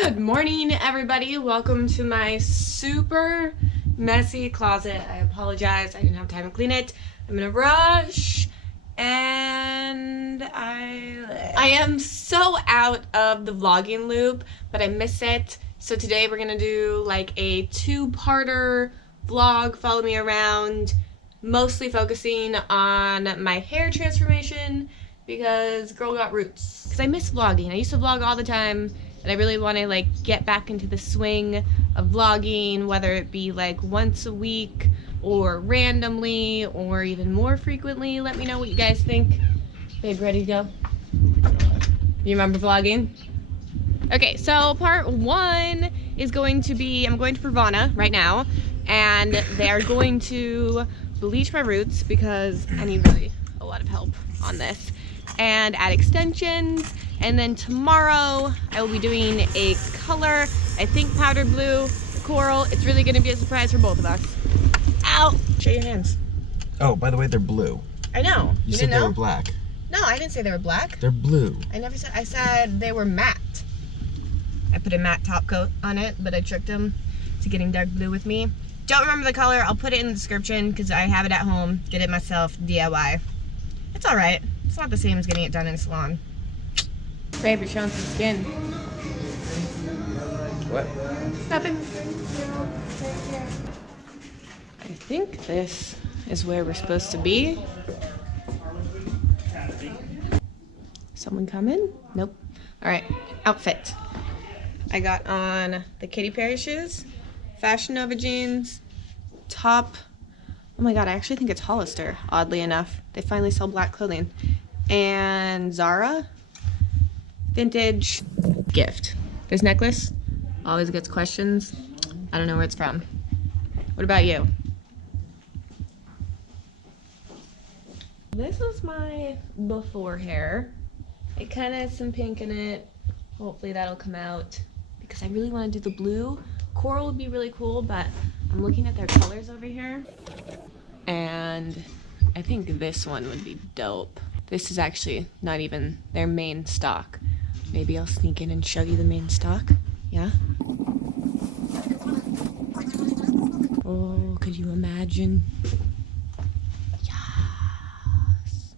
Good morning, everybody. Welcome to my super messy closet. I apologize, I didn't have time to clean it. I'm in a rush, and I am so out of the vlogging loop, but I miss it. So today we're gonna do like a two-parter vlog, follow me around, mostly focusing on my hair transformation because girl got roots. Because I miss vlogging. I used to vlog all the time, and I really want to like get back into the swing of vlogging, whether it be like once a week or randomly or even more frequently. Let me know what you guys think. Babe, ready to go? You remember vlogging? Okay, so part one is going to be, I'm going to PRAVANA right now, and they are going to bleach my roots because I need really a lot of help on this, and add extensions. And then tomorrow I will be doing a color, I think powdered blue, coral. It's really gonna be a surprise for both of us. Ow! Show your hands. Oh, by the way, they're blue. I know. You said they were black. No, I didn't say they were black. They're blue. I never said, I said they were matte. I put a matte top coat on it, but I tricked him to getting dark blue with me. Don't remember the color. I'll put it in the description because I have it at home. Get it myself, DIY. It's all right. It's not the same as getting it done in a salon. Babe, you're showing some skin. What? Nothing. I think this is where we're supposed to be. Someone coming? Nope. All right, outfit. I got on the Katy Perry shoes, Fashion Nova jeans, top. Oh my God, I actually think it's Hollister, oddly enough. They finally sell black clothing. And Zara. Vintage gift. This necklace always gets questions. I don't know where it's from. What about you? This is my before hair. It kind of has some pink in it. Hopefully that'll come out because I really want to do the blue. Coral would be really cool, but I'm looking at their colors over here, and I think this one would be dope. This is actually not even their main stock. Maybe I'll sneak in and show you the main stock. Yeah? Oh, could you imagine? Yes.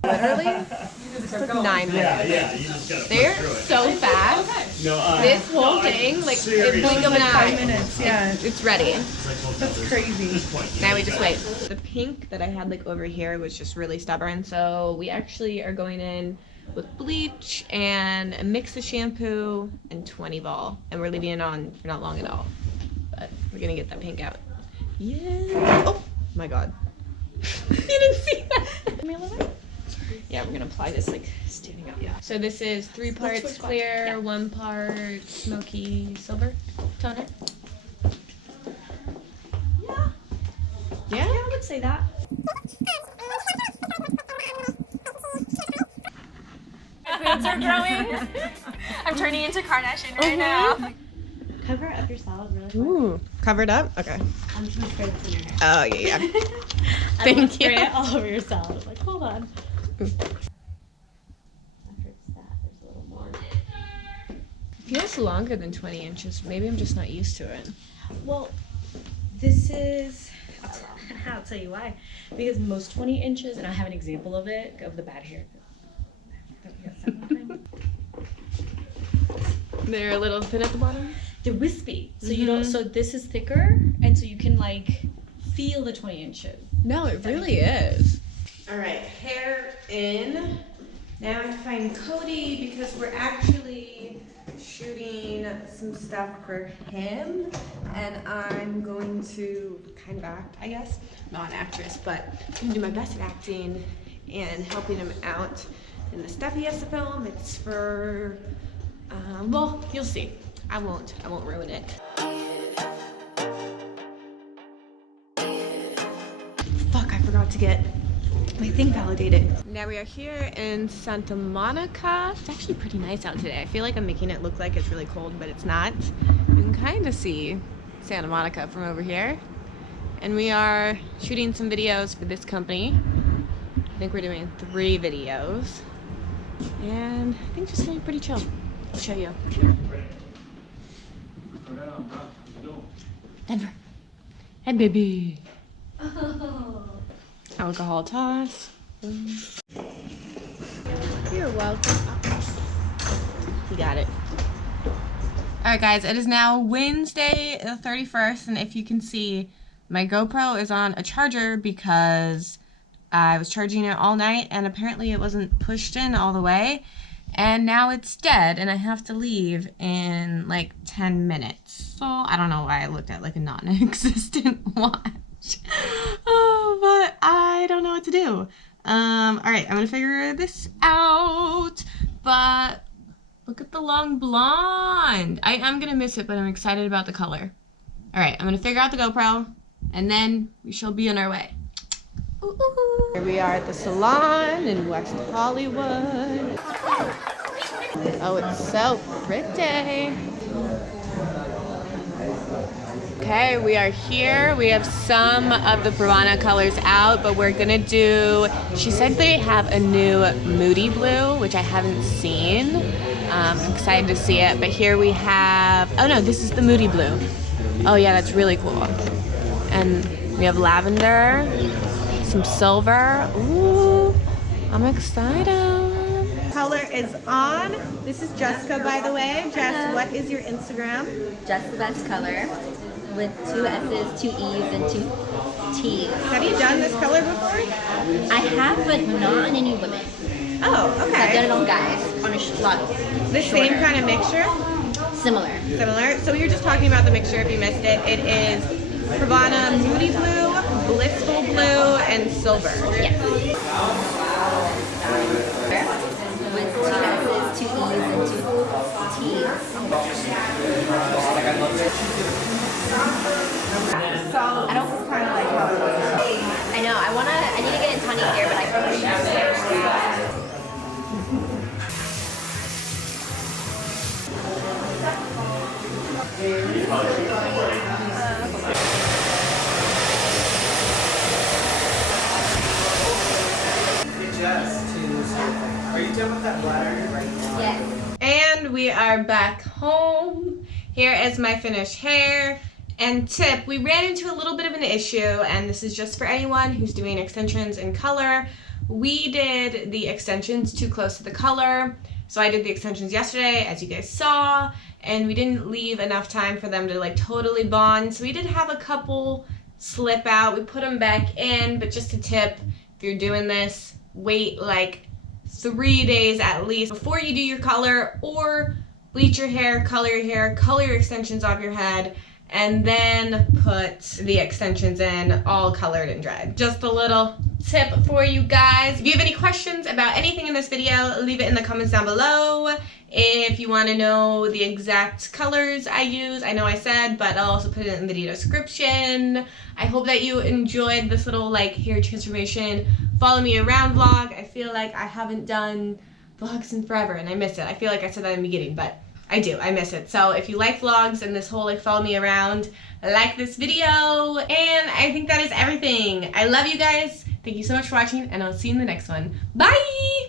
Literally, it's like 9 minutes. Yeah, you just gotta They're so fast. This whole thing, like, in blink of an eye. 5 minutes, yeah. It's ready. That's crazy. Now we just wait. The pink that I had like over here was just really stubborn, so we actually are going in with bleach and a mix of shampoo and 20 ball, and we're leaving it on for not long at all, but we're gonna get that pink out. Yeah. Oh my God. You didn't see that. Give me a little bit. Yeah, we're gonna apply this like standing up. Yeah. So this is 3 parts clear, yeah. 1 part smoky silver toner. Yeah. Yeah, I would say that. Boobs are growing. I'm turning into Kardashian right now. Cover up your salad really quick. Ooh, covered up? Okay. I'm just gonna spray this in your hair. Oh, yeah, yeah. I Thank you. you. Spray it all over your salad. I'm like, hold on. After it's that, there's a little more. It feels longer than 20 inches. Maybe I'm just not used to it. Well, this is, I'll tell you why. Because most 20 inches, and I have an example of it, of the bad hair. They're a little thin at the bottom? They're wispy. So you don't, so this is thicker, and so you can like feel the 20 inches. No, it really is. All right, hair in. Now I have to find Cody because we're actually shooting some stuff for him, and I'm going to kind of act, I guess. I'm not an actress, but I'm gonna do my best at acting and helping him out. And the stuff he has to film, it's for, well, you'll see. I won't ruin it. Fuck, I forgot to get my thing validated. Now we are here in Santa Monica. It's actually pretty nice out today. I feel like I'm making it look like it's really cold, but it's not. You can kind of see Santa Monica from over here. And we are shooting some videos for this company. I think we're doing 3 videos. And I think it's just gonna be pretty chill. I'll show you. Denver. Hey, baby. Alcohol toss. You're welcome. You got it. Alright guys, it is now Wednesday the 31st, and if you can see, my GoPro is on a charger because I was charging it all night and apparently it wasn't pushed in all the way, and now it's dead and I have to leave in like 10 minutes. So I don't know why I looked at like a non-existent watch. Oh, but I don't know what to do. Alright, I'm gonna figure this out, but look at the long blonde. I am gonna miss it, but I'm excited about the color. Alright, I'm gonna figure out the GoPro, and then we shall be on our way. Ooh, ooh, ooh. Here we are at the salon in West Hollywood. Oh, it's so pretty. Okay, we are here. We have some of the PRAVANA colors out, but we're gonna do, she said they have a new Moody Blue, which I haven't seen. I'm excited to see it, but here we have, oh no, this is the Moody Blue. Oh yeah, that's really cool. And we have lavender, some silver. Ooh, I'm excited. Color is on. This is Jessica, by the way. Jess, what is your Instagram? Just the Best Color with 2 S's, 2 E's, and 2 T's. Have you done this color before? I have, but not on any women. Oh, I've done okay. it on guys on a lot. The same kind of mixture? Similar. Similar. So we were just talking about the mixture if you missed it. It is PRAVANA Moody Blue, Blissful Blue, and Silver. Yes. With 2 S's, 2 E's, and 2 T's. So I don't kind of like how it looks. I know. I need to get it tonic here, but I probably should. Are you done with that bladder right now? Yes. And we are back home. Here is my finished hair. And tip, we ran into a little bit of an issue, and this is just for anyone who's doing extensions in color. We did the extensions too close to the color. So I did the extensions yesterday, as you guys saw, and we didn't leave enough time for them to like totally bond. So we did have a couple slip out. We put them back in, but just a tip, if you're doing this, wait like 3 days at least before you do your color, or bleach your hair, color your extensions off your head, and then put the extensions in all colored and dried. Just a little tip for you guys. If you have any questions about anything in this video, leave it in the comments down below. If you want to know the exact colors I use, I know I said, but I'll also put it in the video description. I hope that you enjoyed this little like hair transformation, follow me around vlog. I feel like I haven't done vlogs in forever and I miss it. I feel like I said that in the beginning, but I do, I miss it. So if you like vlogs and this whole like follow me around, like this video, and I think that is everything. I love you guys. Thank you so much for watching, and I'll see you in the next one. Bye!